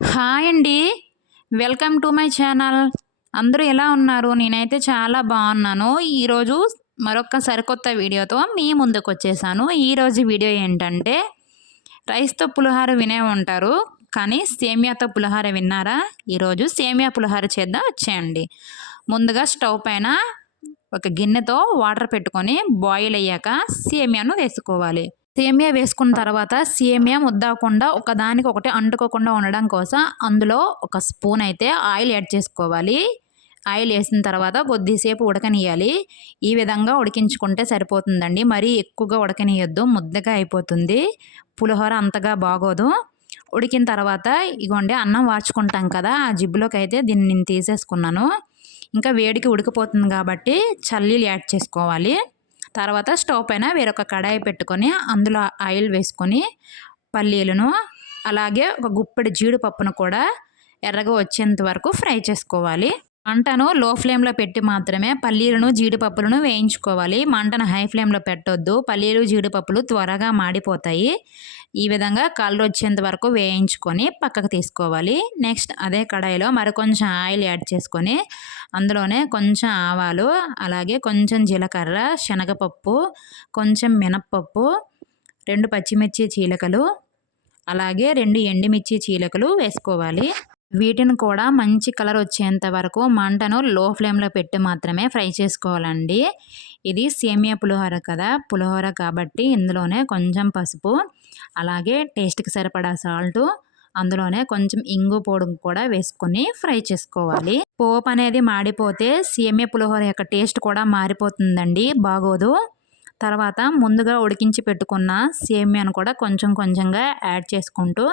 Hi అండి. Welcome to my channel. అందరూ ఎలా ఉన్నారు? నేనైతే చాలా బాగున్నాను. ఈరోజు మరొక సరికొత్త వీడియోతో మీ ముందుకొచ్చేసాను. ఈరోజు వీడియో ఏంటంటే రైస్‌తో పులిహోర వినే ఉంటారు. కానీ సేమియాతో పులిహోర విన్నారా? ఈరోజు సేమియా పులిహోర చేద్దాం వచ్చేయండి. ముందుగా స్టవ్ పైన ఒక గిన్నెతో వాటర్ పెట్టుకొని బాయిల్ అయ్యాక సేమియాను వేసుకోవాలి. సేమియా వేసుకున్న తర్వాత సేమియా ముద్దకుండా ఒకదానికొకటి అంటుకోకుండా ఉండడం కోసం అందులో ఒక స్పూన్ అయితే ఆయిల్ యాడ్ చేసుకోవాలి. ఆయిల్ ఏసిన తర్వాత కొద్దిసేపు ఉడకనియ్యాలి. ఈ విధంగా ఉడికించుకుంటే సరిపోతుందండి. మరీ ఎక్కువగా ఉడకనియొద్దు. ముద్దగా అయిపోతుంది. పులిహోర అంతగా బాగోదు. ఉడికిన తర్వాత ఇగోండి అన్నం వార్చుకుంటాం కదా! ఆ జిబ్బులోకైతే దీన్ని నేను తీసేసుకున్నాను. ఇంకా వేడికి ఉడికిపోతుంది కాబట్టి చల్లీలు యాడ్ చేసుకోవాలి. తర్వాత స్టవ్ పైన వేరొక కడాయి పెట్టుకొని అందులో ఆయిల్ వేసుకొని పల్లీలను అలాగే ఒక గుప్పెడు జీడిపప్పును కూడా ఎర్రగా వచ్చేంత వరకు ఫ్రై చేసుకోవాలి. మంటను లో ఫ్లేమ్‌లో పెట్టి మాత్రమే పల్లీలను, జీడిపప్పులను వేయించుకోవాలి. మంటను హై ఫ్లేమ్‌లో పెట్టొద్దు. పల్లీలు, జీడిపప్పులు త్వరగా మాడిపోతాయి. ఈ విధంగా కలర్ వచ్చేంత వరకు వేయించుకొని పక్కకు తీసుకోవాలి. నెక్స్ట్ అదే కడాయిలో మరికొంచెం ఆయిల్ యాడ్ చేసుకొని అందులోనే కొంచెం ఆవాలు, అలాగే కొంచెం జీలకర్ర, శనగపప్పు, కొంచెం మినప్పప్పు, 2 పచ్చిమిర్చి చీలికలు, అలాగే 2 ఎండుమిర్చి చీలికలు వేసుకోవాలి. వీటిని కూడా మంచి కలర్ వచ్చేంత వరకు మంటను లో ఫ్లేమ్‌లో పెట్టి మాత్రమే ఫ్రై చేసుకోవాలండి. ఇది సేమియా పులిహోర కదా! పులిహోర కాబట్టి ఇందులోనే కొంచెం పసుపు, అలాగే టేస్ట్‌కి సరిపడా సాల్టు, అందులోనే కొంచెం ఇంగు పొడి కూడా వేసుకొని ఫ్రై చేసుకోవాలి. పోపు అనేది మాడిపోతే సేమియా పులిహోర యొక్క టేస్ట్ కూడా మారిపోతుందండి. బాగోదు. తర్వాత ముందుగా ఉడికించి పెట్టుకున్న సేమియాను కూడా కొంచెం కొంచెంగా యాడ్ చేసుకుంటూ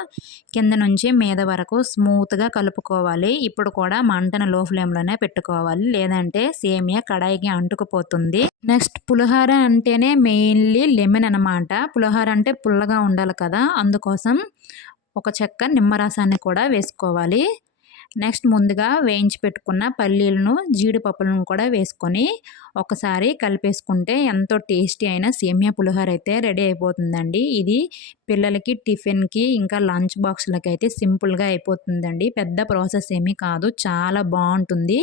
కింద నుంచి మీద వరకు స్మూత్‌గా కలుపుకోవాలి. ఇప్పుడు కూడా మంటను లో ఫ్లేమ్‌లోనే పెట్టుకోవాలి. లేదంటే సేమియా కడాయికి అంటుకుపోతుంది. నెక్స్ట్ పులిహోర అంటేనే మెయిన్‌లీ లెమన్ అనమాట. పులిహోర అంటే పుల్లగా ఉండాలి కదా! అందుకోసం ఒక చెక్క నిమ్మరసాన్ని కూడా వేసుకోవాలి. నెక్స్ట్ ముందుగా వేయించి పెట్టుకున్న పల్లీలను, జీడిపప్పులను కూడా వేసుకొని ఒకసారి కలిపేసుకుంటే ఎంతో టేస్టీ అయిన సేమియా పులిహోర అయితే రెడీ అయిపోతుందండి. ఇది పిల్లలకి టిఫిన్‌కి ఇంకా లంచ్ బాక్స్‌లకైతే సింపుల్‌గా అయిపోతుందండి. పెద్ద ప్రాసెస్ ఏమీ కాదు. చాలా బావుంటుంది.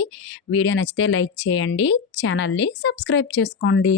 వీడియో నచ్చితే లైక్ చేయండి. ఛానల్‌ని సబ్స్క్రైబ్ చేసుకోండి.